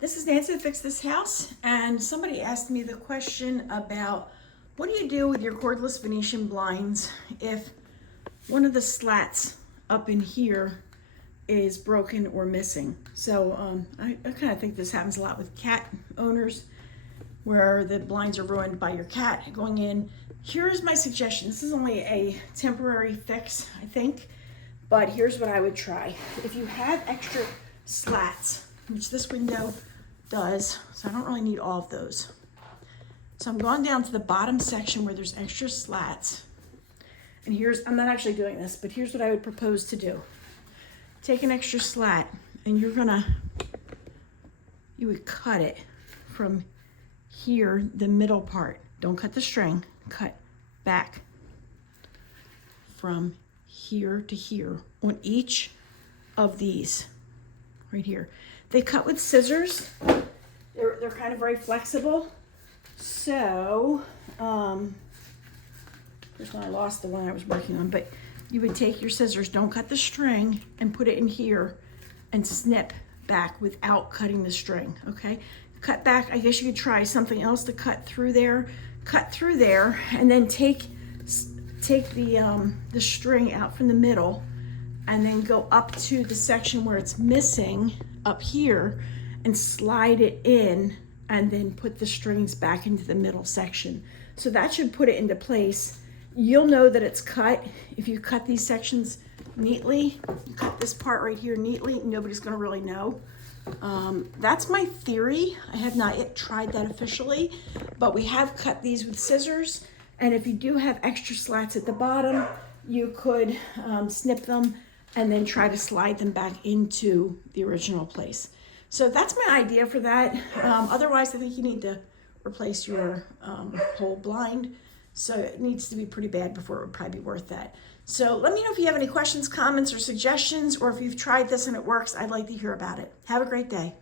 This is Nancy to Fix This House, and somebody asked me the question about what do you do with your cordless Venetian blinds if one of the slats up in here is broken or missing. So I kind of think this happens a lot with cat owners where the blinds are ruined by your cat going in. Here's my suggestion. This is only a temporary fix, I think, but here's what I would try. If you have extra slats, which this window does, so I don't really need all of those. So I'm going down to the bottom section where there's extra slats. And I'm not actually doing this, but here's what I would propose to do. Take an extra slat and you would cut it from here, the middle part. Don't cut the string, cut back from here to here on each of these right here. They cut with scissors. They're kind of very flexible. So, here's when I lost the one I was working on, but you would take your scissors, don't cut the string, and put it in here and snip back without cutting the string, okay? Cut back, I guess you could try something else to cut through there, and then take the string out from the middle and then go up to the section where it's missing up here and slide it in and then put the strings back into the middle section. So that should put it into place. You'll know that it's cut if you cut these sections neatly. You cut this part right here neatly, nobody's gonna really know. That's my theory. I have not yet tried that officially, but we have cut these with scissors. And if you do have extra slats at the bottom, you could snip them and then try to slide them back into the original place. So that's my idea for that. Otherwise, I think you need to replace your whole blind. So it needs to be pretty bad before it would probably be worth that. So let me know if you have any questions, comments, or suggestions, or if you've tried this and it works. I'd like to hear about it. Have a great day.